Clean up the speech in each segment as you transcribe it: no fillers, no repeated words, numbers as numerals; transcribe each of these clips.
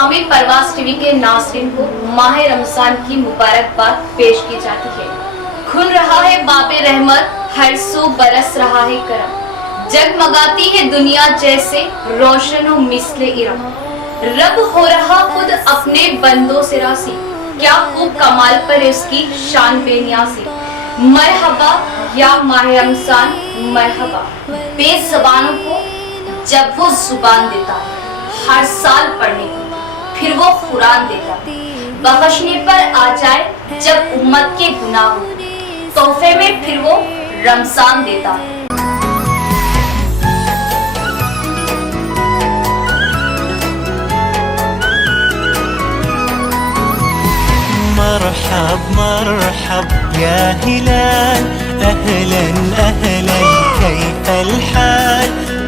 तमामी परवास TV के नाज़रीन को माह रमजान की मुबारकबाद पेश की जाती है। खुल रहा है बाबे रहमत, हर सो बरस रहा है करम, जगमगाती है दुनिया जैसे रोशन व मिसले इरम। रब हो रहा खुद अपने बंदों से रासी, क्या खूब कमाल पर उसकी शान बेनियासी। मरहबा या माह रमजान मरहबा, बेज़बानों को जब वो जुबान देता है हर साल पढ़ने को, फिर वो कुरान देता है बख्शने पर आ जाए जब उम्मत के गुनाह हो, तोहफे में फिर वो रमजान देता है। मरहब मरहब या हिलाल, अहलन अहलन कैफल हाल,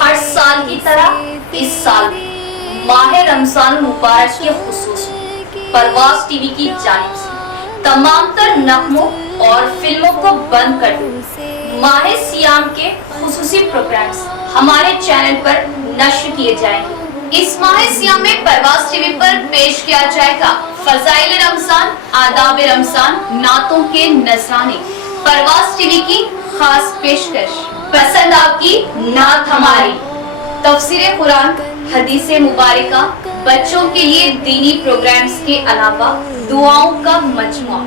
हर साल की तरह इस साल माह रमजान मुबारक के खुसूस परवास टीवी की जानिब से तमाम तर नगमों और फिल्मों को बंद कर दो। माह सियाम के खुसूसी प्रोग्राम्स हमारे चैनल पर नश्र किए जाएंगे। इस माह सियाम में परवास टीवी पर पेश किया जाएगा फजाइल रमजान, आदाब रमजान, नातों के नजराने। परवास टीवी की खास पेशकश, पसंद आपकी नात हमारी, तफसीर कुरान, हदीसे मुबारका, बच्चों के लिए दीनी प्रोग्राम्स के अलावा दुआओं का मजमुआ,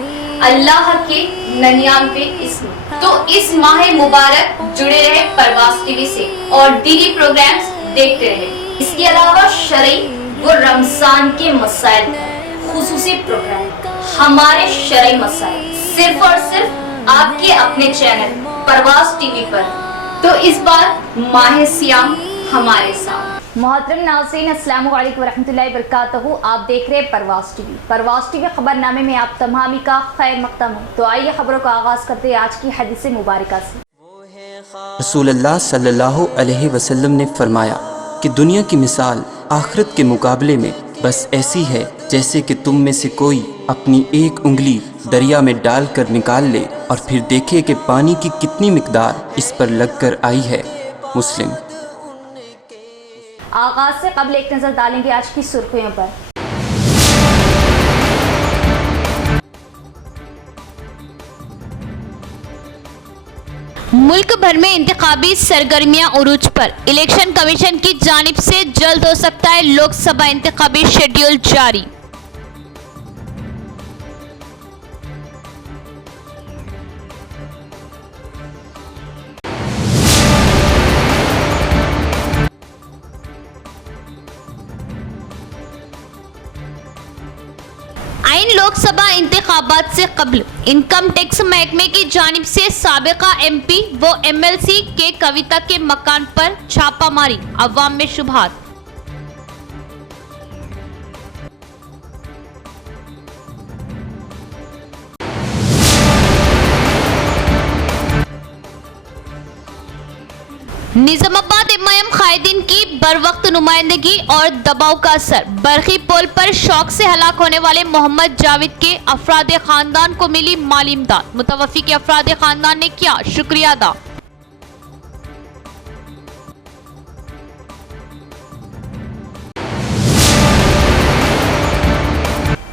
अल्लाह के 99 इस्म। तो इस माह मुबारक जुड़े रहे परवास टीवी से और दीनी प्रोग्राम्स देखते रहे। इसके अलावा शरई व रमजान के मसाइल खुसूसी प्रोग्राम, हमारे शरई मसाइल सिर्फ और सिर्फ आपके अपने चैनल परवास टीवी पर। तो इस बार माह सियाम हमारे साथ। मोहतरम नाज़रीन, अस्सलाम वालेकुम वरहमतुल्लाहि वबरकातुहू। आप देख रहे हैं परवास टीवी। परवास टीवी खबरनामे में आप तमामी का खैर मक़दम हो। तो आइए खबरों का आगाज़ करते हैं आज की हदीस मुबारका से। रसूलुल्लाह सल्लल्लाहु अलैहि वसल्लम ने फरमाया कि दुनिया की मिसाल आखिरत के मुकाबले में बस ऐसी है जैसे कि तुम में से कोई अपनी एक उंगली दरिया में डालकर निकाल ले और फिर देखे कि पानी की कितनी मिकदार इस पर लगकर आई है। मुस्लिम। आगाज़ से कबल एक नज़र डालेंगे आज की सुर्खियों पर। मुल्क भर में इंतखाबी सरगर्मियां उरूज पर, इलेक्शन कमीशन की जानिब से जल्द हो सकता है लोकसभा इंतखाबी शेड्यूल जारी। आइन लोकसभा इंतखाबात से कबल इनकम टैक्स महकमे की जानिब से साबिका MP व MLC के कविता के मकान पर छापामारी, अवाम में शुबहात। निजामाबाद MIM कायदीन की बरवक्त नुमाइंदगी और दबाव का असर, बरखी पोल पर शौक से हलाक होने वाले मोहम्मद जावेद के अफराद खानदान को मिली माली इमदाद, मुतवफ़ी के अफराद खानदान ने किया शुक्रिया अदा।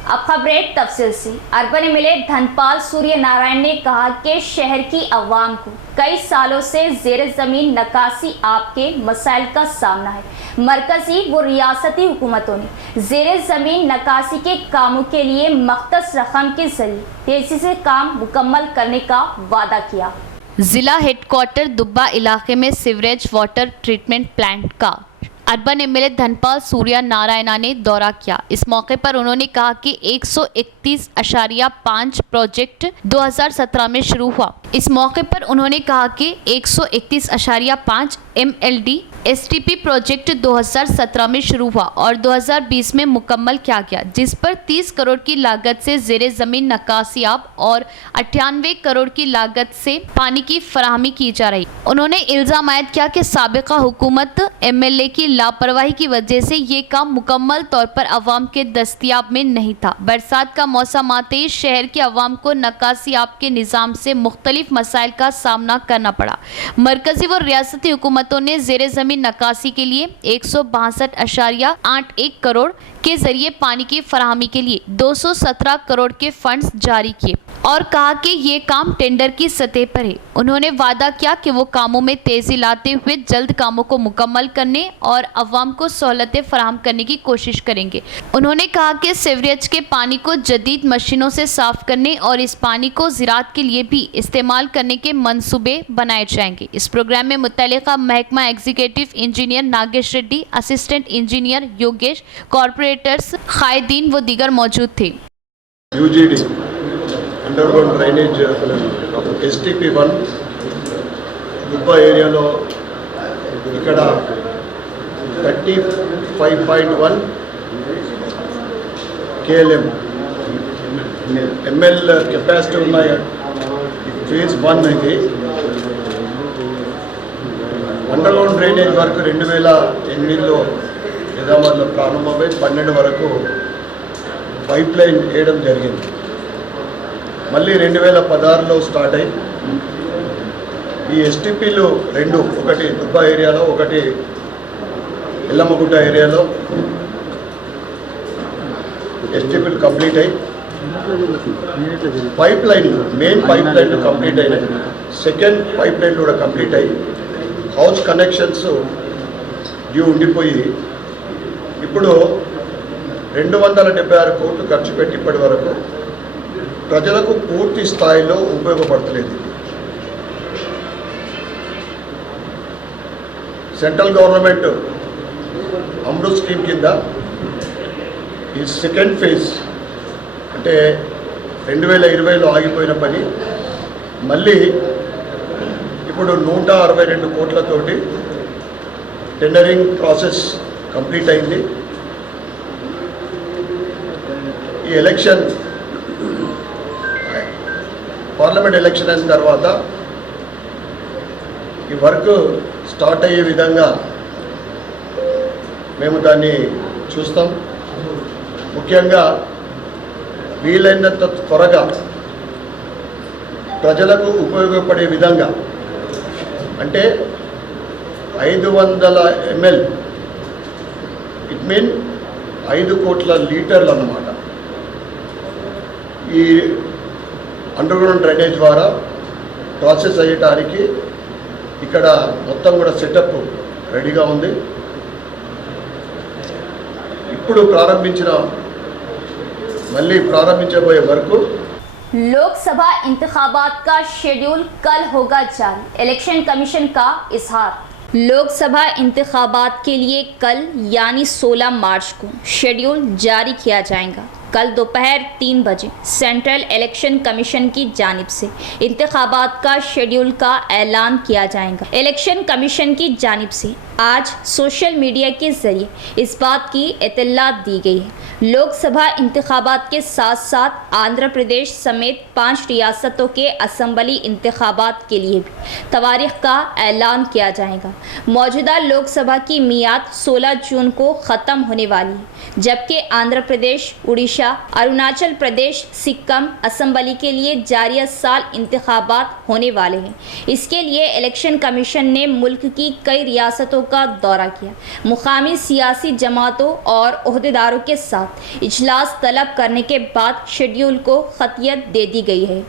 अब खबरें तफसील से। अर्बन MLA धनपाल सूर्य नारायण ने कहा कि शहर की आवाम को कई सालों से ज़ेर ज़मीन नकासी आपके मसाइल का सामना है। मरकजी व रियासती हुकूमतों ने ज़ेर ज़मीन नकासी के कामों के लिए मख्तस रकम के जरिए तेजी से काम मुकम्मल करने का वादा किया। जिला हेडक्वार्टर दुब्बा इलाके में सीवरेज वाटर ट्रीटमेंट प्लांट का अर्बन MLA धनपाल सूर्या नारायणा ने दौरा किया। इस मौके पर उन्होंने कहा कि 131.5 प्रोजेक्ट 2017 में शुरू हुआ। इस मौके पर उन्होंने कहा कि 131.5 MLD STP प्रोजेक्ट 2017 में शुरू हुआ और 2020 में मुकम्मल किया गया, जिस पर 30 करोड़ की लागत से ज़ेरे ज़मीन नक्कासियाब और 98 करोड़ की लागत से पानी की फराहमी की जा रही। उन्होंने इल्ज़ाम आयद किया कि साबिका हुकूमत MLA की लापरवाही की वजह से ये काम मुकम्मल तौर पर अवाम के दस्तियाब में नहीं था। बरसात का मौसम आते ही शहर के अवाम को नक्कासियाब के निज़ाम से मुख्तलिफ मसाइल का सामना करना पड़ा। मरकज़ी व रियासती हुकूमतों ने ज़ेरे ज़मीन नक्कासी के लिए 162.81 करोड़ के जरिए पानी की फराहमी के लिए 217 करोड़ के फंड्स जारी किए और कहा कि ये काम टेंडर की सतह पर है। उन्होंने वादा किया कि वो कामों में तेजी लाते हुए जल्द कामों को मुकम्मल करने और अवाम को सहूलतें फराहम करने की कोशिश करेंगे। उन्होंने कहा कि सीवरेज के पानी को जदीद मशीनों से साफ करने और इस पानी को ज़राअत के लिए भी इस्तेमाल करने के मंसूबे बनाए जाएंगे। इस प्रोग्राम में मुतल्लिका महकमा executive engineer Nagesh Reddy, assistant engineer Yogesh, corporators, कायदीन व दीगर मौजूद थे। UGD अंडरग्राउंड ड्రైనేజ్ STP1 దుబ్బా ఏరియాలో ఇక్కడ 35.1 KLM ML కెపాసిటీ ఉన్న ఫేజ్ 1 ఇది అండర్గ్రౌండ్ డ్రైనేజ్ వర్క్ 2008లో నిజామాబాద్లో ప్రారంభమై 12 వరకు పైప్ లైన్ వేయడం జరిగింది. మళ్ళీ 2016లో స్టార్ట్ అయ్యి ఈ STPలు రెండు, ఒకటి దుబ్బా ఏరియాలో, ఒకటి ఎల్లమ్మగుట్ట ఏరియాలో STPలు కంప్లీట్ అయ్యి పైప్ లైన్, మెయిన్ పైప్ లైన్లు కంప్లీట్ అయినాయి. సెకండ్ పైప్ లైన్లు కూడా కంప్లీట్ అయ్యి హౌస్ కనెక్షన్స్ డ్యూ ఉండిపోయి ఇప్పుడు 276 కోట్లు ఖర్చు పెట్టి ఇప్పటి వరకు ప్రజలకు పూర్తి స్థాయిలో ఉపయోగపడతలేదు. సెంట్రల్ గవర్నమెంట్ అమృత్ స్కీమ్ కింద ఈ సెకండ్ ఫేజ్ అంటే 2020లో ఆగిపోయిన పని మళ్ళీ ఇప్పుడు 162 కోట్లతోటి టెండరింగ్ ప్రాసెస్ కంప్లీట్ అయింది. ఈ ఎలక్షన్ పార్లమెంట్ ఎలక్షన్ అయిన తర్వాత ఈ వర్క్ స్టార్ట్ అయ్యే విధంగా మేము దాన్ని చూస్తాం. ముఖ్యంగా వీలైనంత త్వరగా ప్రజలకు ఉపయోగపడే విధంగా, అంటే 500 ml, ఇట్ మీన్ 5 కోట్ల లీటర్లు అన్నమాట. ఈ అండర్గ్రౌండ్ డ్రైనేజ్ ద్వారా ప్రాసెస్ అయ్యడానికి ఇక్కడ మొత్తం కూడా సెటప్ రెడీగా ఉంది. ఇప్పుడు ప్రారంభించబోయే వరకు लोकसभा इंतखाबात का शेड्यूल कल होगा जारी, इलेक्शन कमीशन का इजहार। लोकसभा इंतखाबात के लिए कल यानी 16 मार्च को शेड्यूल जारी किया जाएगा। कल दोपहर 3 बजे सेंट्रल इलेक्शन कमीशन की जानिब से इंतखाबात का शेड्यूल का ऐलान किया जाएगा। इलेक्शन कमीशन की जानिब से आज सोशल मीडिया के ज़रिए इस बात की इत्तला दी गई है। लोकसभा इंतखाबात के साथ साथ आंध्र प्रदेश समेत 5 रियासतों के असम्बली इंतखाबात के लिए भी तवारीख का ऐलान किया जाएगा। मौजूदा लोकसभा की मियाद 16 जून को ख़त्म होने वाली है, जबकि आंध्र प्रदेश, उड़ीसा, अरुणाचल प्रदेश, सिक्किम असम्बली के लिए जारी साल इंतखाबात होने वाले हैं। इसके लिए इलेक्शन कमीशन ने मुल्क की कई रियासतों का दौरा किया। मुकामी सियासी जमातों और ओहदेदारों के साथ इजलास तलब करने के बाद शेड्यूल को खतियत दे दी गई है।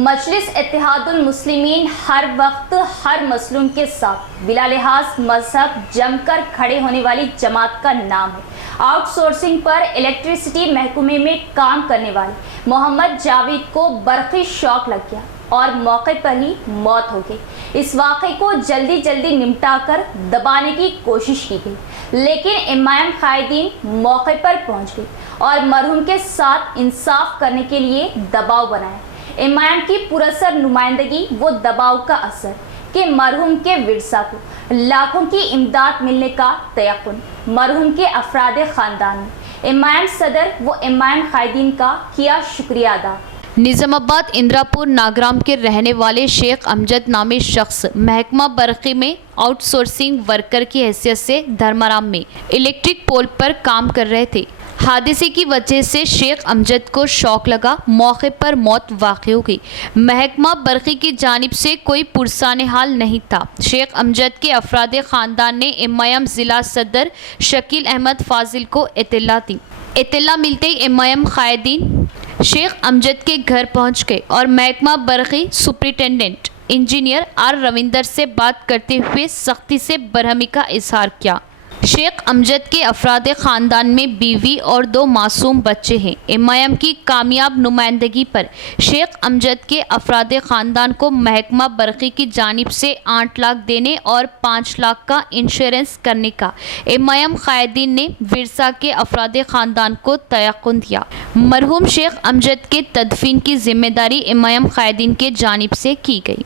मजलिस इत्तेहादुल मुस्लिमीन हर वक्त हर मसलूम के साथ बिला लिहाज मजहब जमकर खड़े होने वाली जमात का नाम है। आउटसोर्सिंग पर इलेक्ट्रिसिटी महकमे में काम करने वाले मोहम्मद जावेद को बरक़ी शॉक लग गया और मौके पर ही मौत हो गई। इस वाक़े को जल्दी निपटाकर दबाने की कोशिश की गई, लेकिन इमाम कायदीन मौके पर पहुंच गए और मरहूम के साथ इंसाफ करने के लिए दबाव बनाया। इमाम की पुरस्सर नुमाइंदगी व दबाव का असर कि मरहूम के विरसा को लाखों की इमदाद मिलने का तयक्कुन मरहूम के अफराद ख़ानदान ने इमाम सदर व इमाम कायदीन का किया शुक्रिया अदा। निजामाबाद इंदिरापुर नागराम के रहने वाले शेख अमजद नामी शख्स महकमा बरक़ी में आउटसोर्सिंग वर्कर की हैसियत से धर्माराम में इलेक्ट्रिक पोल पर काम कर रहे थे। हादसे की वजह से शेख अमजद को शौक लगा, मौके पर मौत वाक़ई हो गई। महकमा बरक़ी की जानिब से कोई पुरसाने हाल नहीं था। शेख अमजद के अफराद ख़ानदान ने एमआईएम ज़िला सदर शकील अहमद फाजिल को इत्तला दी। इत्तला मिलते ही एमआईएम कायदीन शेख अमजद के घर पहुंच गए और महकमा बरक़ी सुपरिटेंडेंट इंजीनियर आर रविंदर से बात करते हुए सख्ती से बरहमी का इजहार किया। शेख अमजद के अफराद ख़ानदान में बीवी और 2 मासूम बच्चे हैं। एमआईएम की कामयाब नुमाइंदगी पर शेख अमजद के अफराद ख़ानदान को महकमा बरक़ी की जानिब से 8 लाख देने और 5 लाख का इंश्योरेंस करने का एमआईएम कायदीन ने विरसा के अफराद ख़ानदान को तयक्कुन दिया। मरहूम शेख अमजद के तदफीन की जिम्मेदारी एमआईएम कायदीन के जानिब से की गई।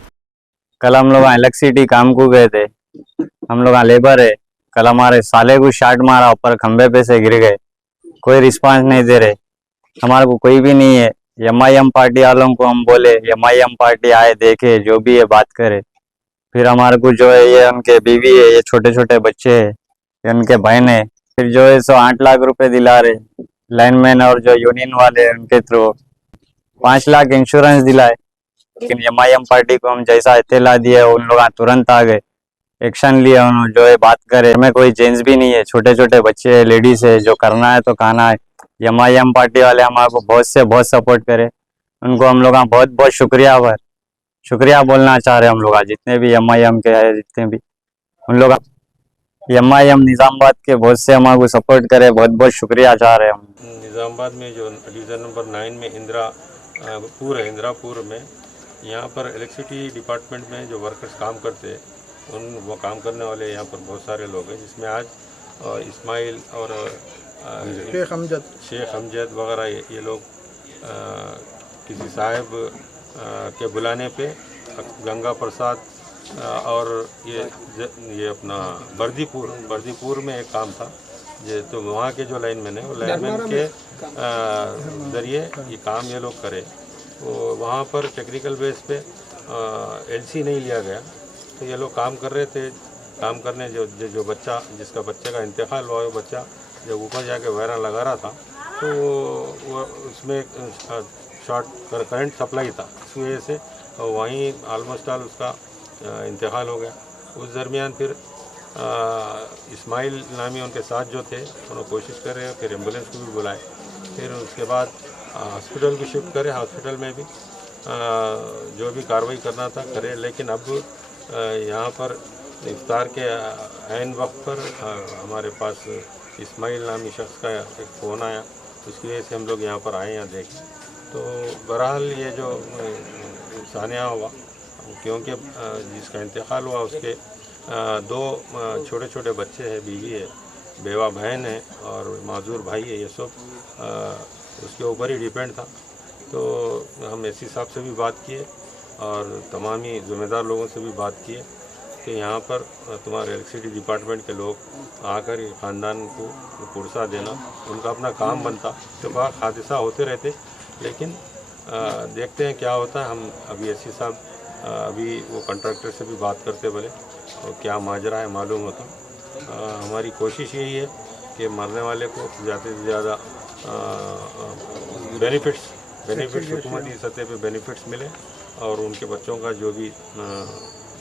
कल हम लोग इलेक्ट्रिसिटी काम को गए थे, हम लोग लेबर है। कल हमारे साले को शार्ट मारा, ऊपर खंबे पे से गिर गए, कोई रिस्पांस नहीं दे रहे, हमारे को कोई भी नहीं है। एमआईएम पार्टी वालों को हम बोले, एमआईएम पार्टी आए देखे जो भी है बात करे। फिर हमारे को जो है ये उनके बीवी है, ये छोटे छोटे बच्चे है, ये उनके बहन है। फिर जो है 8 लाख रुपए दिला रहे लाइनमैन और जो यूनियन वाले उनके थ्रू 5 लाख इंश्योरेंस दिलाए। लेकिन एमआईएम पार्टी को हम जैसा इत्तला दिए उन लोग तुरंत आ गए, एक्शन लिया। उन्होंने जो है बात करे, हमें कोई जेंट्स भी नहीं है, छोटे छोटे बच्चे है, लेडीज है, जो करना है तो खाना है। एमआईएम पार्टी वाले हमारे को बहुत सपोर्ट करे, उनको हम लोग बहुत बहुत शुक्रिया बोलना चाह रहे हैं। हम लोग जितने भी एमआईएम के है, जितने भी उन लोग एमआईएम निज़ामाबाद के बहुत से हमारे को सपोर्ट करे, बहुत बहुत शुक्रिया चाह रहे हैं हम। निज़ामाबाद में जो डिवीज़न नंबर 9 में इंदिरापुर में यहाँ पर इलेक्ट्रिसिटी डिपार्टमेंट में जो वर्कर्स काम करते हैं वो काम करने वाले यहाँ पर बहुत सारे लोग हैं, जिसमें आज इस्माइल और शेख अमजद वगैरह ये लोग किसी साहब के बुलाने पे गंगा प्रसाद और ये अपना बर्दीपुर में एक काम था, तो वहाँ के जो लाइनमैन है वो लाइनमैन के ज़रिए ये काम ये लोग करे। तो वहाँ पर टेक्निकल बेस पे एलसी नहीं लिया गया, तो ये लोग काम कर रहे थे। काम करने जो बच्चा जिसका बच्चे का इंतकाल हुआ, वो बच्चा जब ऊपर जाके वायरन लगा रहा था तो वो उसमें शॉर्ट करंट सप्लाई था, इस वजह से वहीं ऑलमोस्ट ऑल उसका इंतकाल हो गया। उस दरमियान फिर इस्माइल नामी उनके साथ जो थे उन्होंने कोशिश कर रहे हैं, फिर एम्बुलेंस को भी बुलाए, फिर उसके बाद हॉस्पिटल भी शिफ्ट करे। हॉस्पिटल में भी जो भी कार्रवाई करना था करे, लेकिन अब यहाँ पर इफ्तार के ऐन वक्त पर हमारे पास इस्माइल नामी शख्स का एक फ़ोन आया, उसकी वजह से हम लोग यहाँ पर आए, यहाँ देखें। तो बहरहाल ये जो सानिया हुआ, क्योंकि जिसका इंतकाल हुआ उसके 2 छोटे छोटे बच्चे हैं, बीवी है, बेवा बहन है और माजूर भाई है, ये सब उसके ऊपर ही डिपेंड था। तो हम एसी साहब से भी बात किए और तमामी ज़िम्मेदार लोगों से भी बात किए कि यहाँ पर तुम्हारे इलेक्ट्रिसिटी डिपार्टमेंट के लोग आकर ये ख़ानदान को पुरसा देना उनका अपना काम बनता। तो बात हादसा होते रहते, लेकिन देखते हैं क्या होता है। हम अभी एसी साहब अभी वो कॉन्ट्रैक्टर से भी बात करते बोले और क्या माजरा है मालूम होता। हमारी कोशिश यही है कि मरने वाले को ज़्यादा से ज़्यादा बेनिफिट्स हुकूमती सतह पे बेनिफिट्स मिले और उनके बच्चों का जो भी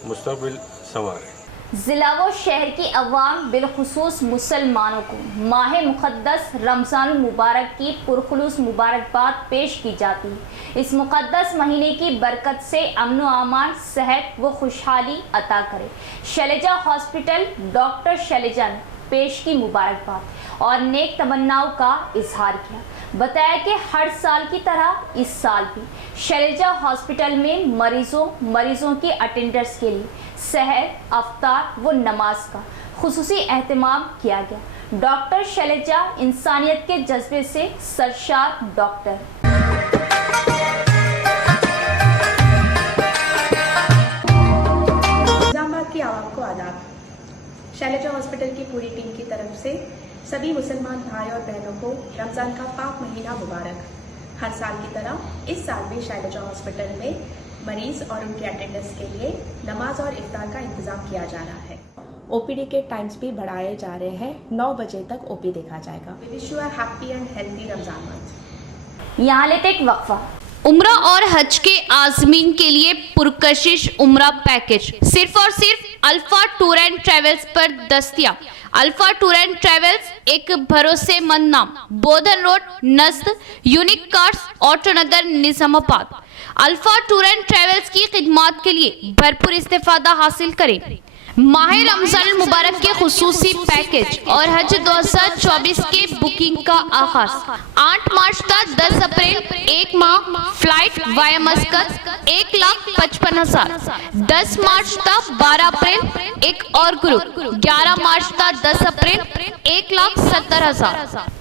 मुस्तकबिल संवारे। ज़िला व शहर की अवाम बिलखुसूस मुसलमानों को माह मुक़द्दस रमज़ानुल मुबारक की पुरखुलूस मुबारकबाद पेश की जाती है। इस मुक़द्दस महीने की बरकत से अमन व अमान, सेहत व खुशहाली अता करे। शैलजा हॉस्पिटल डॉक्टर शैलजा ने पेश की मुबारकबाद और नेक तमन्नाओं का इजहार किया। बताया कि हर साल की तरह इस साल भी शैलजा हॉस्पिटल में मरीजों की अटेंडर्स के लिए सहर, अफ्तार व नमाज का खुसूसी एहतमाम किया गया। डॉक्टर शैलजा इंसानियत के जज्बे से सरशार डॉक्टर। हॉस्पिटल की पूरी टीम की तरफ से सभी मुसलमान भाई और बहनों को रमज़ान का पाक महीना मुबारक। हर साल की तरह इस साल भी शैलजा हॉस्पिटल में मरीज और उनके अटेंडेंट्स के लिए नमाज और इफ्तार का इंतज़ाम किया जा रहा है। ओपीडी के टाइम्स भी बढ़ाए जा रहे हैं। 9 बजे तक ओपी देखा जाएगा। We wish you a happy and healthy Ramzan month. यहाँ लेते एक वक्फा। उम्रा और हज के आज़मीन के लिए पुरकशिश उम्रा पैकेज सिर्फ और सिर्फ अल्फा टूर एंड ट्रेवल्स पर दस्तयाब। अल्फा टूर एंड ट्रेवल्स एक भरोसेमंद नाम, बोधन रोड, नज़द, unique cars, auto Nagar, Nizamabad. Alpha tour and travels की खिदमात के लिए भरपूर इस्तेफादा हासिल करें। माह रमजान मुबारक के खुसूसी पैकेज और हज 2024 के बुकिंग का आगाज 8 मार्च तक 10 अप्रैल 1 माह फ्लाइट वाया मस्कत 1,55,000। 10 मार्च तक 12 अप्रैल एक और ग्रुप, 11 मार्च तक 10 अप्रैल 1,70,000।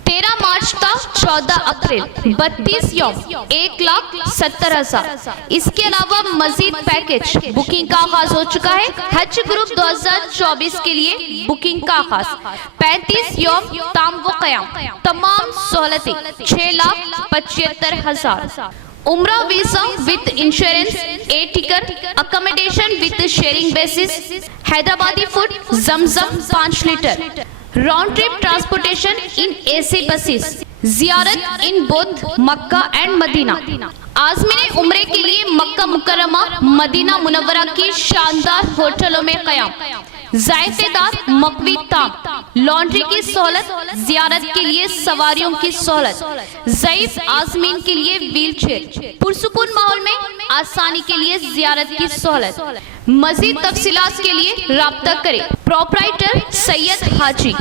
13 मार्च तक 14 अप्रैल 32 यौम 1,70,000। इसके अलावा मजीद पैकेज बुकिंग का आगाज हो चुका है। हज ग्रुप 2024 के लिए बुकिंग का आगाज 35 यौम ताम व क़याम, तमाम सहूलतें 6,75,000। उम्रा visa with insurance, a ticket, accommodation with sharing basis, Hyderabadi food, जमजम 5 litre, round trip transportation in AC buses, जियारत in both Mecca and Medina. आज़मीन उम्रे के लिए मक्का मुकर्रमा, मदीना मुनव्वरा की शानदार होटलों में क़याम, ज़ायदेदार मकवी ताम, लॉन्ड्री की सहूलत, जियारत के लिए सवारियों की सहूलत, ज़ईफ आज़मीन के लिए व्हील चेयर, पुरसुकून माहौल में आसानी के लिए जियारत की सहूलत। मज़ीद तफसीलात के लिए राब्ता करें प्रोपराइटर सैयद हाजी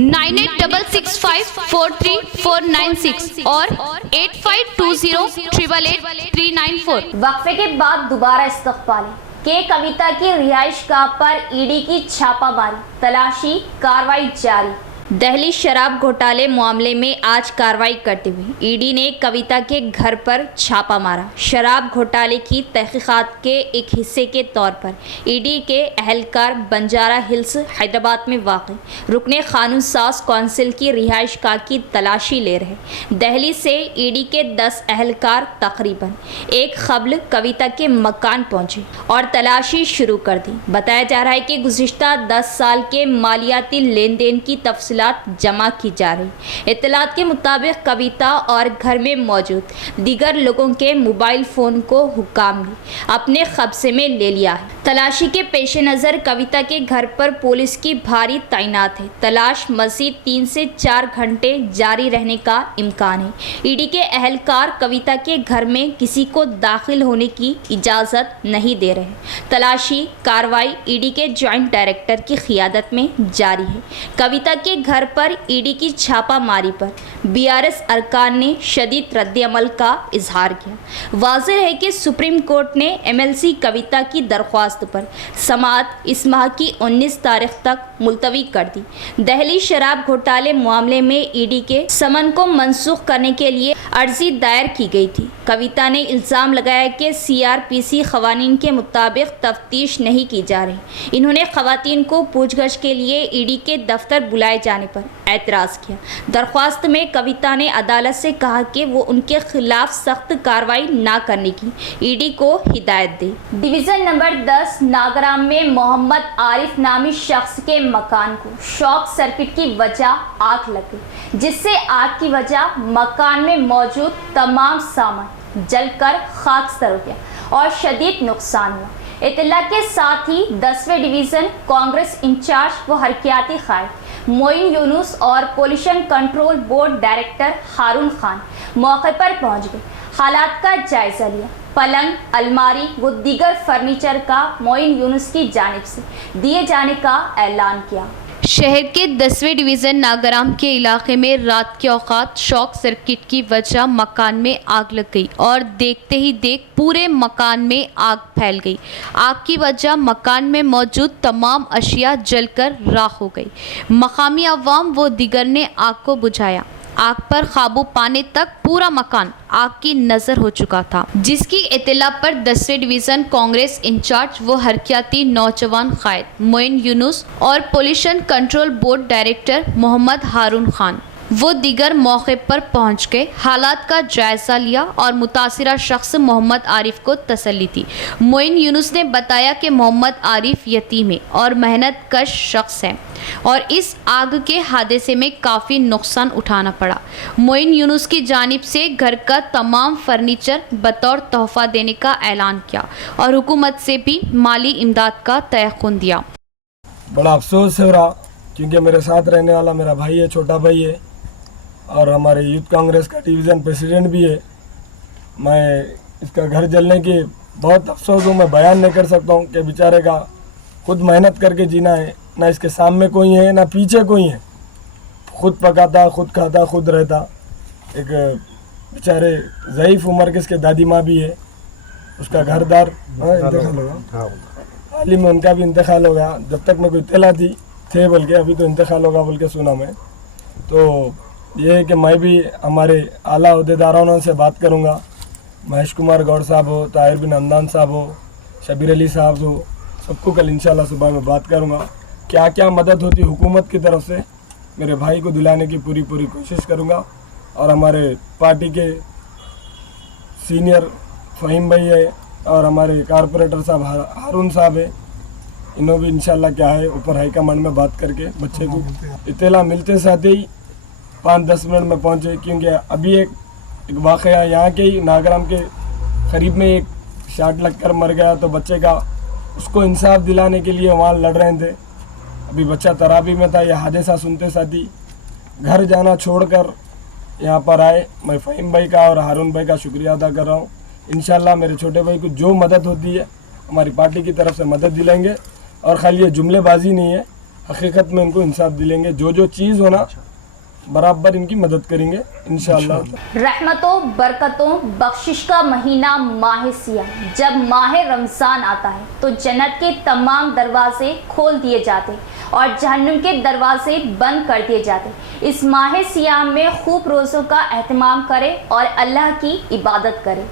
9866543496 और 8520888394। वक्फे के बाद दोबारा इस्तक़बाल के कविता की रिहाइश गाह पर ईडी की छापामारी, तलाशी कार्रवाई जारी। दिल्ली शराब घोटाले मामले में आज कार्रवाई करते हुए ईडी ने कविता के घर पर छापा मारा। शराब घोटाले की तहकीकात के एक हिस्से के तौर पर ईडी के अहलकार बंजारा हिल्स हैदराबाद में वाक़ रुकने कानून साज कौंसिल की रिहाइश गाह की तलाशी ले रहे। दिल्ली से ईडी के 10 अहलकार तकरीबन एक क़ब्ल कविता के मकान पहुँचे और तलाशी शुरू कर दी। बताया जा रहा है कि गुज़िश्ता 10 साल के मालियाती लेन देन की तफसीलात जमा की जा रही। इत्तलात के मुताबिक कविता और घर में मौजूद दीगर लोगों के मोबाइल फ़ोन को हुक्काम ने अपने कब्जे में ले लिया है। तलाशी के पेश नज़र कविता के घर पर पुलिस की भारी तैनात है। तलाश मज़ीद 3 से 4 घंटे जारी रहने का इम्कान है। ईडी के अहलकार कविता के घर में किसी को दाखिल होने की इजाज़त नहीं दे रहे। तलाशी कार्रवाई ईडी के जॉइंट डायरेक्टर की क़ियादत में जारी है। कविता के घर पर ईडी की छापामारी पर बीआरएस अरकान ने शदीद रद्द-ए-अमल का इजहार किया। वाज़ेह है कि सुप्रीम कोर्ट ने एमएलसी कविता की दरख्वास्त पर समाअत इस माह की 19 तारीख तक मुलतवी कर दी। दिल्ली शराब घोटाले मामले में ईडी के समन को मनसूख करने के लिए अर्जी दायर की गई थी। कविता ने इल्ज़ाम लगाया कि सीआरपीसी क़वानीन के मुताबिक तफ्तीश नहीं की जा रही। इन्होंने ख़वातीन को पूछगछ के लिए ईडी के दफ्तर बुलाए जाने पर एतराज़ किया। दरख्वास्त में कविता ने अदालत से कहा कि वो उनके खिलाफ सख्त कार्रवाई ना करने की ईडी को हिदायत दे। डिवीज़न नंबर 10 नागराम में मोहम्मद आरिफ नामी शख्स के मकान को शॉर्ट सर्किट की वजह आग लग गई, जिससे आग की वजह मकान में मौजूद तमाम सामान जलकर खाकस्तर हो गया और शदीद नुकसान हुआ। इत्तला के साथ ही 10वें डिवीज़न कांग्रेस इंचार्ज व हरकियाती कायद मोइन यूनुस और पोल्यूशन कंट्रोल बोर्ड डायरेक्टर हारून खान मौके पर पहुंच गए। हालात का जायजा लिया। पलंग, अलमारी व दीगर फर्नीचर का मोइन यूनुस की जानिब से दिए जाने का ऐलान किया। शहर के 10वें डिवीज़न नागराम के इलाके में रात के औकात शॉर्ट सर्किट की वजह मकान में आग लग गई और देखते ही देख पूरे मकान में आग फैल गई। आग की वजह मकान में मौजूद तमाम अशिया जलकर राख हो गई। मकामी अवाम व दीगर ने आग को बुझाया। आग पर काबू पाने तक पूरा मकान आग की नजर हो चुका था, जिसकी इत्तला पर 10वें डिवीजन कांग्रेस इंचार्ज व हरकयाती नौजवान कायद मोइन यूनुस और pollution control board director Mohammad Haroon Khan वो दीगर मौके पर पहुंच गए, हालात का जायजा लिया और मुतासिरा शख्स मोहम्मद आरिफ को तसल्ली दी। मोइन यूनुस ने बताया कि मोहम्मद आरिफ यतीम है और मेहनत कश शख्स है और इस आग के हादसे में काफ़ी नुकसान उठाना पड़ा। मोइन यूनुस की जानिब से घर का तमाम फर्नीचर बतौर तोहफा देने का ऐलान किया और हुकूमत से भी माली इमदाद का तयक़ुन दिया। बड़ा अफसोस हो रहा क्योंकि मेरे साथ रहने वाला मेरा भाई है, छोटा भाई है और हमारे यूथ कांग्रेस का डिवीज़न प्रेसिडेंट भी है। मैं इसका घर जलने की बहुत अफसोस हूँ, मैं बयान नहीं कर सकता हूँ कि बेचारे का खुद मेहनत करके जीना है, ना इसके सामने कोई है ना पीछे कोई है, खुद पकाता, खुद खाता, खुद रहता। एक बेचारे ज़ईफ़ उम्र के इसके दादी माँ भी है, उसका घरदार इंतकाल होगा, हाल ही में उनका भी इंतकाल हो गया। जब तक मैं कोई इत्तला थी थे बोल के, अभी तो इंतकाल होगा बोल के सुना मैं। तो ये है कि मैं भी हमारे आला अहदेदारों से बात करूँगा, महेश कुमार गौड़ साहब हो, ताहिर बिन हमदान साहब हो, शबीर अली साहब हो, सबको कल इंशाल्लाह सुबह में बात करूँगा। क्या क्या मदद होती हुकूमत की तरफ से मेरे भाई को दिलाने की पूरी कोशिश करूँगा। और हमारे पार्टी के सीनियर फ़हीम भाई है और हमारे कारपोरेटर साहब हारून साहब है, इन्हों भी इंशाल्लाह क्या है ऊपर हाईकमांड में बात करके बच्चे को इत्तला मिलते साथ ही 5-10 मिनट में पहुँचे। क्योंकि अभी एक वाक़या यहाँ के ही नागराम के करीब में एक शाट लग कर मर गया, तो बच्चे का उसको इंसाफ दिलाने के लिए वहाँ लड़ रहे थे। अभी बच्चा तराबी में था, यह हादसा सुनते साथ ही घर जाना छोड़कर यहाँ पर आए। मैं फ़हीम भाई का और हारून भाई का शुक्रिया अदा कर रहा हूँ। इंशाल्लाह मेरे छोटे भाई को जो मदद होती है हमारी पार्टी की तरफ से मदद दिलाएंगे और खाली ये जुमलेबाजी नहीं है, हकीकत में इनको इंसाफ दिलाएंगे। जो चीज़ होना बराबर इनकी मदद करेंगे इंशाअल्लाह। रहमतों, बरकतों, बख्शिश का महीना माह सियाम, जब माह रमज़ान आता है तो जन्नत के तमाम दरवाजे खोल दिए जाते और जहन्नुम के दरवाजे बंद कर दिए जाते। इस माह सियाम में खूब रोज़ों का एहतमाम करें और अल्लाह की इबादत करें।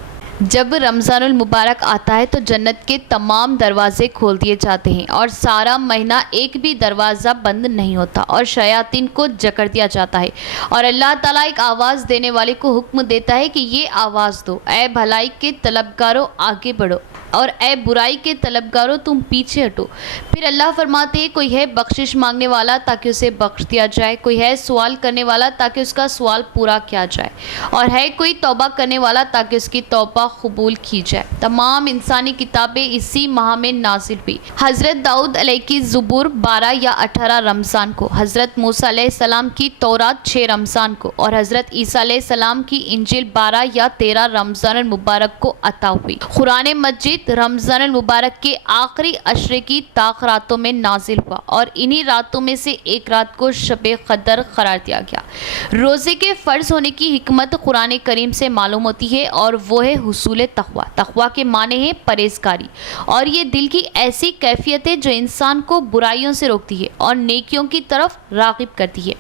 जब रमज़ानुल मुबारक आता है तो जन्नत के तमाम दरवाजे खोल दिए जाते हैं और सारा महीना एक भी दरवाज़ा बंद नहीं होता और शयातीन को जकड़ दिया जाता है और अल्लाह ताला एक आवाज़ देने वाले को हुक्म देता है कि ये आवाज़ दो, ऐ भलाई के तलबगारों आगे बढ़ो और ऐ बुराई के तलबगारों तुम पीछे हटो। फिर अल्लाह फरमाते हैं कोई है बख्शिश मांगने वाला ताकि उसे बख्श दिया जाए, कोई है सवाल करने वाला ताकि उसका सवाल पूरा किया जाए और है कोई तौबा करने वाला ताकि उसकी तौबा कबूल की जाए। तमाम इंसानी किताबें इसी माह में नाजिल हुई। हज़रत दाऊद अलैहि की ज़ुबूर 12 या 18 रमज़ान को, हज़रत मूसा अलैहिस्सलाम की तौरात 6 रमज़ान को और हज़रत ईसा अलैहिस्सलाम की इंजील 12 या 13 रमज़ान मुबारक को अता हुई। कुरान मजीद रमज़ान मुबारक के आखिरी अशरे की ताक रातों में नाजिल हुआ और इन्हीं रातों में से एक रात को शब क़दर करार दिया गया। रोज़े के फ़र्ज़ होने की हिकमत कुरान करीम से मालूम होती है और वो है हुसूल तक़वा। तक़वा के माने हैं परहेज़गारी और ये दिल की ऐसी कैफियत है जो इंसान को बुराइयों से रोकती है और नेकियों की तरफ राग़िब करती है।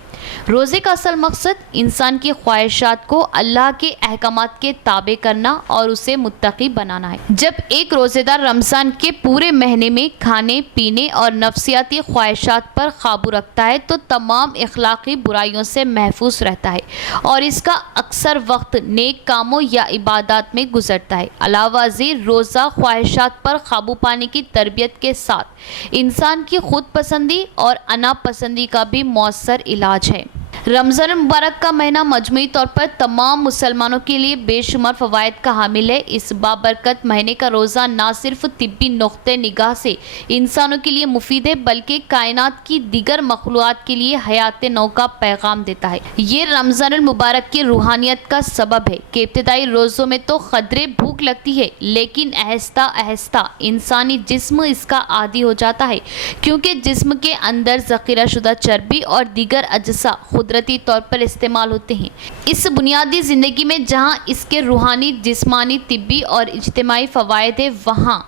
रोज़े का असल मकसद इंसान की ख्वाहिशात को अल्लाह के अहकामात के ताबे करना और उसे मुत्तकी बनाना है। जब एक रोज़ेदार रमज़ान के पूरे महीने में खाने पीने और नफ्सियाती ख्वाहिशात पर काबू रखता है तो तमाम इखलाकी बुराइयों से महफूज रहता है और इसका अक्सर वक्त नेक कामों या इबादत में गुजरता है। अलावाज़ी रोज़ा ख्वाहिशात पर काबू पाने की तरबियत के साथ इंसान की खुद पसंदी और अनापसंदी का भी मौसर इलाज है। रमज़ान मुबारक का महीना मजमूई तौर पर तमाम मुसलमानों के लिए बेशुमार फ़वाइद का हामिल है। इस बाबरकत महीने का रोज़ा ना सिर्फ तिब्बी नुक़्ते निगाह से इंसानों के लिए मुफीद है बल्कि कायनात की दीगर मखलूक़ात के लिए हयात नौ का पैगाम देता है। ये रमज़ान मुबारक की रूहानियत का सबब है कि इब्तिदाई रोज़ों में तो क़दरे भूख लगती है लेकिन आहिस्ता आहिस्ता इंसानी जिस्म इसका आदी हो जाता है क्योंकि जिस्म के अंदर ज़ख़ीरा शुदा चर्बी और दीगर अज्जा कुदरती तौर पर इस्तेमाल होते हैं। इस बुनियादी ज़िंदगी में जहाँ इसके रूहानी, जिस्मानी, तिब्बी और इज्तिमाई फ़वाइद है वहाँ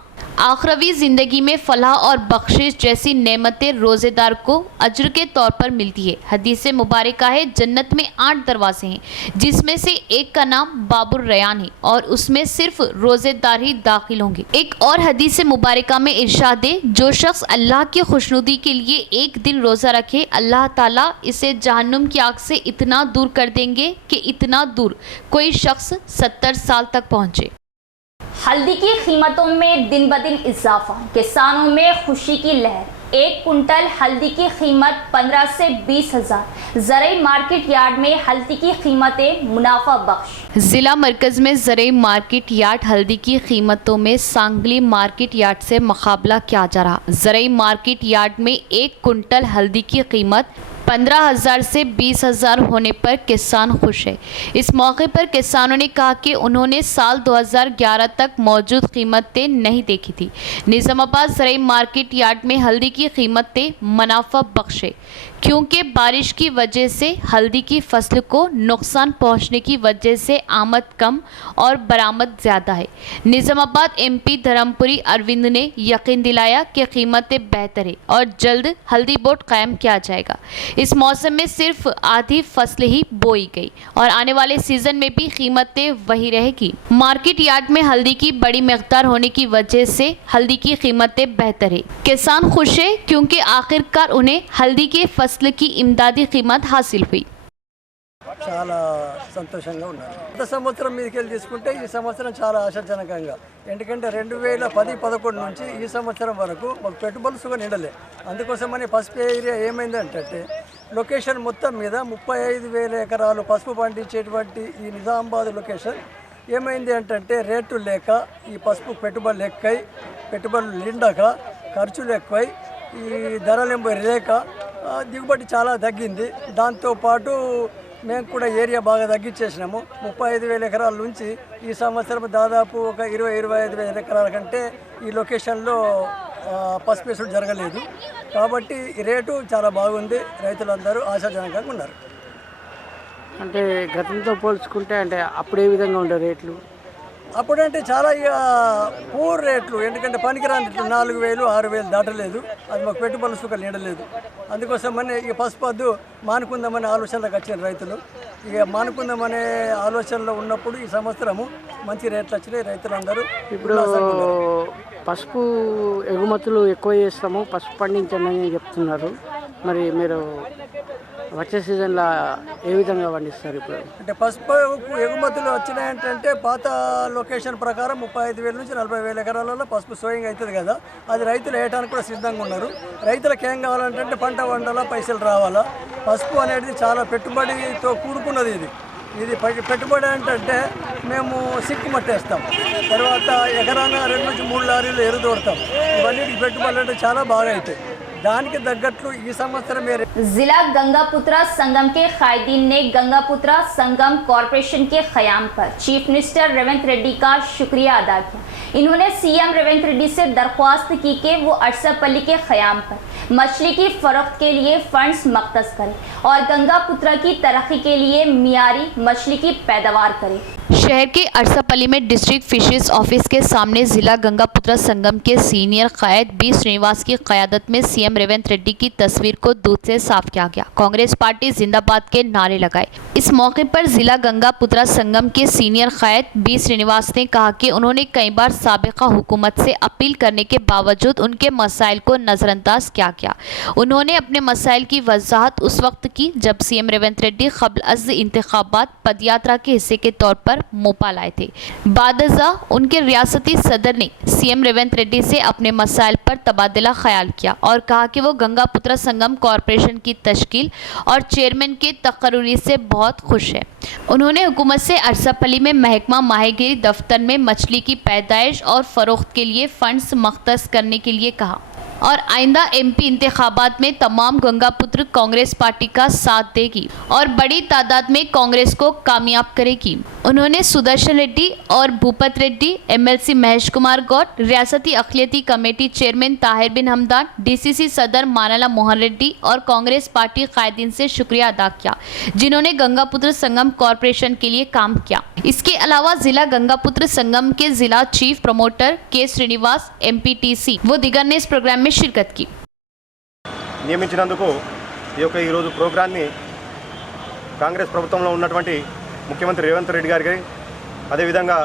आखिरवी जिंदगी में फलाह और बख्शिश जैसी नेमतें रोजेदार को अज्र के तौर पर मिलती है। हदीस मुबारका है, जन्नत में 8 दरवाजे हैं, जिसमें से एक का नाम बाबुर रयान है और उसमें सिर्फ रोजेदार ही दाखिल होंगे। एक और हदीस मुबारका में इरशाद है, जो शख्स अल्लाह की खुशनुदी के लिए एक दिन रोजा रखे, अल्लाह ताला इसे जहन्नुम की आग से इतना दूर कर देंगे कि इतना दूर कोई शख्स 70 साल तक पहुंचे। हल्दी की कीमतों में दिन ब दिन इजाफा, किसानों में खुशी की लहर। 1 कुंटल हल्दी की कीमत 15 से 20 हजार। ज़राई मार्केट यार्ड में हल्दी की कीमतें मुनाफा बख्श। जिला मरकज में ज़राई मार्केट यार्ड हल्दी की कीमतों में सांगली मार्केट यार्ड से मुकाबला किया जा रहा। ज़राई मार्केट यार्ड में 1 कुंटल हल्दी की कीमत 15,000 से 20,000 होने पर किसान खुश है। इस मौके पर किसानों ने कहा कि उन्होंने साल 2011 तक मौजूद कीमतें नहीं देखी थी। निज़ामाबाद ज़राई मार्केट यार्ड में हल्दी की कीमतें मुनाफा बख्श है, क्योंकि बारिश की वजह से हल्दी की फसल को नुकसान पहुंचने की वजह से आमद कम और बरामद ज़्यादा है। निज़ामाबाद MP धर्मपुरी अरविंद ने यकीन दिलाया कि कीमतें बेहतर है और जल्द हल्दी बोर्ड कायम किया जाएगा। इस मौसम में सिर्फ आधी फसल ही बोई गई और आने वाले सीजन में भी कीमतें वही रहेगी। मार्केट यार्ड में हल्दी की बड़ी मिकदार होने की वजह से हल्दी की कीमतें बेहतर है। किसान खुश है क्योंकि आखिरकार उन्हें हल्दी के फसल की इमदादी कीमत हासिल हुई। చాలా సంతోషంగా ఉన్నారు। గత సంవత్సరం మీదకెళ్ళి తీసుకుంటే ఈ సంవత్సరం చాలా ఆశాజనకంగా, ఎందుకంటే 2010-11 నుంచి ఈ సంవత్సరం వరకు మాకు పెట్టుబడులు సుగా నిండలే। అందుకోసమని పసుపు ఏరియా ఏమైందంటే లొకేషన్ మొత్తం మీద 35,000 ఎకరాలు పసుపు పండించేటువంటి ఈ నిజామాబాద్ లొకేషన్ ఏమైంది అంటే రేటు లేక ఈ పసుపు పెట్టుబడులు ఎక్కువై, పెట్టుబడులు నిండక, ఖర్చులు ఎక్కువై, ఈ ధరలు లేక దిగుబడి చాలా తగ్గింది। దాంతోపాటు మేము కూడా ఏరియా బాగా తగ్గించేసినాము। 35,000 ఎకరాల నుంచి ఈ సంవత్సరం దాదాపు ఒక 20-25,000 ఎకరాల కంటే ఈ లొకేషన్లో పసుపు వేసుడు జరగలేదు। కాబట్టి ఈ రేటు చాలా బాగుంది, రైతులందరూ ఆశాజనకంగా ఉన్నారు। అంటే గతంతో పోల్చుకుంటే అంటే అప్పుడు ఏ విధంగా ఉండే రేట్లు? అప్పుడంటే చాలా ఇక పూర్ రేట్లు, ఎందుకంటే పనికిరాని రేట్లు 4,000-6,000 దాటలేదు। అది మాకు పెట్టుబడులు సుఖాలు నిండలేదు। అందుకోసమని ఇక పసుపు వద్దు మానుకుందామనే ఆలోచనలకు వచ్చిన రైతులు ఇక మానుకుందామనే ఆలోచనలో ఉన్నప్పుడు ఈ సంవత్సరము మంచి రేట్లు వచ్చినాయి, రైతులందరూ ఇప్పుడు పసుపు ఎగుమతులు ఎక్కువ చేస్తాము, పసుపు పండించండి అని చెప్తున్నారు। మరి మీరు వచ్చే సీజన్లో ఏ విధంగా పండిస్తారు? ఇప్పుడు అంటే పసుపు ఎగుమతులు వచ్చినాయంటే పాత లొకేషన్ ప్రకారం 35,000 నుంచి 40,000 ఎకరాలలో పసుపు సోయింగ్ అవుతుంది కదా, అది రైతులు వేయడానికి కూడా సిద్ధంగా ఉన్నారు। రైతులకు ఏం కావాలంటే పంట వండాలా, పైసలు రావాలా। పసుపు అనేది చాలా పెట్టుబడితో కూడుకున్నది। ఇది పెట్టుబడి అంటే మేము సిక్కు మట్టేస్తాం, తర్వాత ఎకరాన 2 నుంచి 3 లారీలు ఎరుదోడతాం। ఇవన్నీ పెట్టుబడులు అంటే చాలా బాగా అవుతాయి। దానికి తగ్గట్లు ఈ సంవత్సరం जिला गंगापुत्रा संगम के कायदीन ने गंगापुत्रा संगम कॉरपोरेशन के क़याम पर चीफ मिनिस्टर रेवंत रेड्डी का शुक्रिया अदा किया। इन्होंने CM रेवंत रेड्डी से दरख्वास्त की कि वो अरसापल्ली के क़याम पर मछली की फरोख्त के लिए फंड्स मख्तस करें और गंगापुत्रा की तरक्की के लिए मियारी मछली की पैदावार करें। शहर के अरसापल्ली में डिस्ट्रिक्ट फिशरीज ऑफिस के सामने जिला गंगापुत्रा संगम के सीनियर कायद B श्रीनिवास की क़यादत में CM रेवंत रेड्डी की तस्वीर को दूध से साफ किया गया। कांग्रेस पार्टी जिंदाबाद के नारे लगाए। इस मौके पर जिला गंगापुत्रा संगम के सीनियर कायद B श्रीनिवास ने कहा कि उन्होंने कई बार साबिका हुकूमत से अपील करने के बावजूद उनके मसाइल को नज़रअंदाज किया। उन्होंने अपने मसाइल की वजाहत उस वक्त की जब CM रेवंत रेड्डी क़ब्ल अज़ इंतखाबात पदयात्रा के हिस्से के तौर पर मोपा लाए थे। बादजा उनके रियासती सदर ने CM रेवंत रेड्डी से अपने मसाइल पर तबादला ख्याल किया और कहा कि वो गंगापुत्रा संगम कॉरपोरेशन की तश्कील और चेयरमैन के तकर्री से बहुत खुश है। उन्होंने हुकूमत से अरसापल्ली में महकमा माहीगिरी दफ्तर में मछली की पैदाइश और फरोख्त के लिए फंड्स मख्तस करने के लिए कहा और आइंदा MP इंतखाबात में तमाम गंगापुत्र कांग्रेस पार्टी का साथ देगी और बड़ी तादाद में कांग्रेस को कामयाब करेगी। उन्होंने सुदर्शन रेड्डी और भूपत रेड्डी, MLC महेश कुमार गौड़, रियासती अक़लियती कमेटी चेयरमैन ताहिर बिन हमदान, DCC सदर मानाला मोहन रेड्डी और कांग्रेस पार्टी कायदीन से शुक्रिया अदा किया, जिन्होंने गंगापुत्र संगम कॉरपोरेशन के लिए काम किया। इसके अलावा जिला गंगापुत्र संगम के जिला चीफ प्रमोटर के श्रीनिवास एमपीटीसी व दिगर ने इस प्रोग्राम में शिरकत की। నియమించినందుకు ఈ రోజు ప్రోగ్రాన్ని కాంగ్రెస్ ప్రభుత్వంలో ఉన్నటువంటి ముఖ్యమంత్రి రేవంత్ రెడ్డి గారికి అదేవిధంగా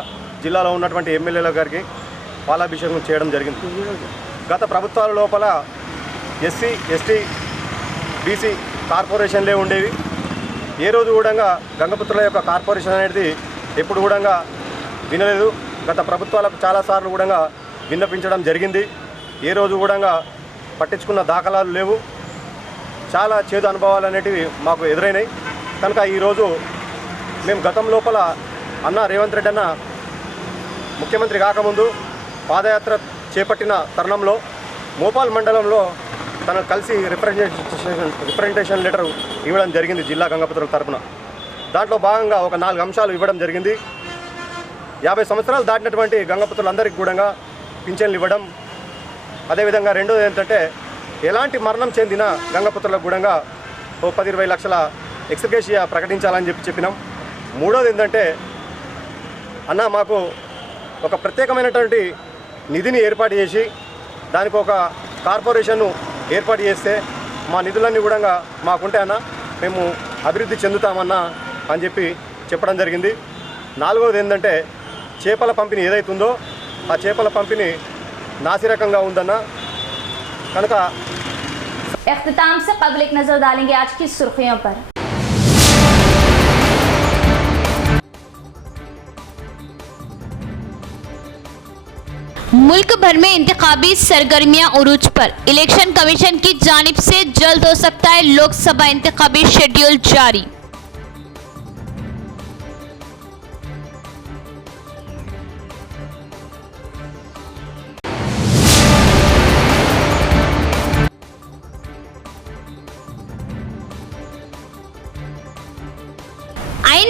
జిల్లాలో ఉన్నటువంటి ఎమ్మెల్యేల గారికి పాలాభిషేకం చేయడం జరిగింది. గత ప్రభుత్వాల లోపల ఎస్సీ ఎస్టీ బీసీ కార్పొరేషన్లే ఉండేవి. ఏ రోజు కూడా గంగపుత్రుల యొక్క కార్పొరేషన్ అనేది ఎప్పుడు కూడా వినలేదు. గత ప్రభుత్వాలకు చాలాసార్లు కూడా విన్నపించడం జరిగింది. ఏ రోజు కూడా పట్టించుకున్న దాఖలాలు లేవు. చాలా చేదు అనుభవాలు అనేటివి మాకు ఎదురైనాయి. కనుక ఈరోజు మేము గతం లోపల అన్న రేవంత్ రెడ్డి అన్న ముఖ్యమంత్రి కాకముందు పాదయాత్ర చేపట్టిన తరుణంలో మోపాల్ మండలంలో తనకు కలిసి రిప్రజెంటేషన్ లెటర్ ఇవ్వడం జరిగింది జిల్లా గంగపుత్రుల తరఫున. దాంట్లో భాగంగా ఒక 4 అంశాలు ఇవ్వడం జరిగింది. 50 సంవత్సరాలు దాటినటువంటి గంగపుత్రులందరికీ కూడా పింఛన్లు ఇవ్వడం, అదేవిధంగా రెండోది ఏంటంటే ఎలాంటి మరణం చెందిన గంగపుత్రులకు కూడా 10-20 లక్షల ఎక్స్గ్రేషియా ప్రకటించాలని చెప్పినాం. మూడోది ఏంటంటే అన్న మాకు ఒక ప్రత్యేకమైనటువంటి నిధిని ఏర్పాటు చేసి దానికి ఒక కార్పొరేషన్ను ఏర్పాటు చేస్తే మా నిధులన్నీ కూడా మాకుంటే అన్న మేము అభివృద్ధి చెందుతామన్నా అని చెప్పడం జరిగింది. నాలుగవది ఏంటంటే చేపల పంపిణీ ఏదైతుందో ఆ చేపల పంపిణీ नासिरकंगा उंदना कनुका। इख्तिताम से कबल एक नजर डालेंगे आज की सुर्खियों पर। मुल्क भर में इंतखाबी सरगर्मियां उरूज पर, इलेक्शन कमीशन की जानिब से जल्द हो सकता है लोकसभा इंतखाबी शेड्यूल जारी।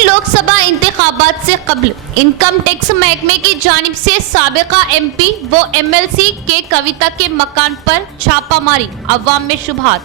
लोकसभा इंतखाबात से कबल इनकम टैक्स महकमे की जानिब से साबिका एमपी व एमएलसी के कविता के मकान पर छापामारी, अवाम में शुबहात।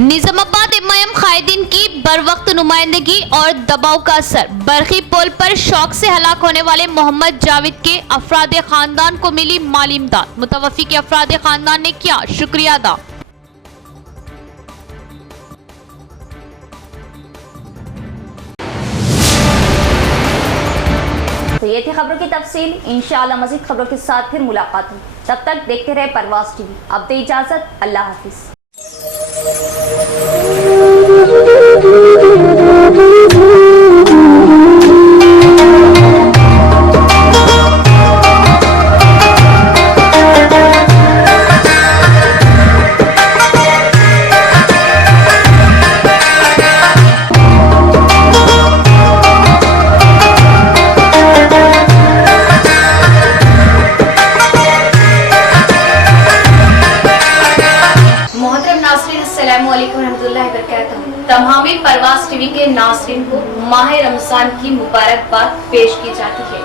निजामाबाद एमआईएम कायदीन की बरवक्त नुमाइंदगी और दबाव का असर, बरखी पोल पर शौक से हलाक होने वाले मोहम्मद जावेद के अफराद खानदान को मिली माली इमदाद, मुतवफ़ी के अफराद खानदान ने किया शुक्रिया अदा। तो ये थी खबरों की तफसील। इंशाअल्लाह मज़ीद खबरों के साथ फिर मुलाकात होगी। तब तक देखते रहे परवाज़ टीवी। अब दे इजाज़त, अल्लाह हाफिज़। तमामी परवाज़ टीवी के नाज़रीन को माह रमज़ान की मुबारकबाद पेश की जाती है।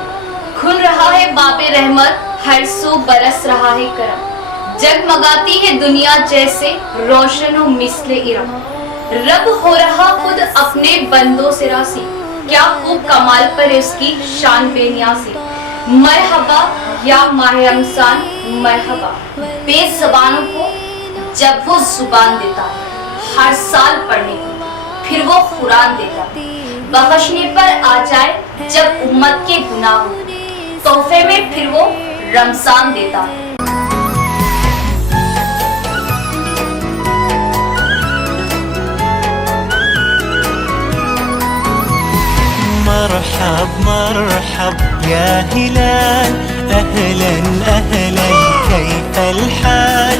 खुल रहा है बाबे रहमत, हर सू बरस रहा है करम, जगमगाती है दुनिया जैसे रोशनो मिसले इरम। रब हो रहा खुद अपने बंदों से रासी, क्या खूब कमाल पर उसकी शान बेनियासी। मरहबा या माह रमज़ान मरहबा, बेज़बानों को जब वो जुबान देता है हर साल पढ़ने को, फिर वो कुरान देता, बख्शने पर आ जाए जब उम्मत के गुनाह, तोहफे में फिर वो रमजान देता। मरहब मरहब या हिलाल, अहलन अहलन कैफल हाल,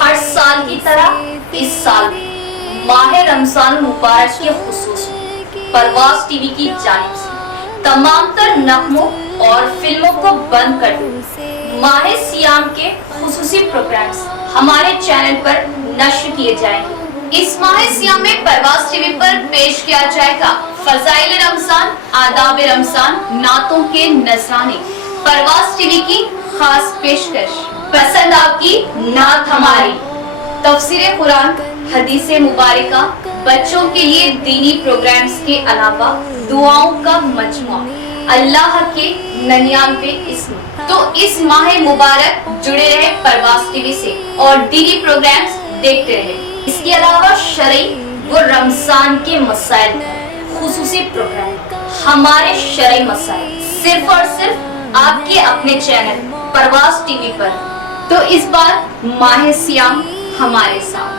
हर साल की तरह इस साल भी माह रमजान मुबारक के खुसूस परवाज़ टीवी की जानिब से तमाम तर नगमों और फिल्मों को बंद कर दो। माह सियाम के खुसूसी प्रोग्राम्स हमारे चैनल पर नश्र किए जाएंगे। इस माह सियाम में परवाज़ टीवी पर पेश किया जाएगा फजाइल रमजान, आदाब रमजान, नातों के नजराने। परवाज़ टीवी की खास पेशकश, पसंद आपकी नात हमारी, तफसीर कुरान, हदीस मुबारका, बच्चों के लिए दीनी प्रोग्राम्स के अलावा दुआओं का मजमुआ, अल्लाह के 99 इस्म। तो इस माह मुबारक जुड़े रहे परवाज़ टीवी से और दीनी प्रोग्राम्स देखते रहे। इसके अलावा शरई व रमजान के मसाइल खुसूसी प्रोग्राम हमारे शरई मसाइल सिर्फ और सिर्फ आपके अपने चैनल परवाज़ टीवी पर। तो इस बार माह सियाम हमारे साथ।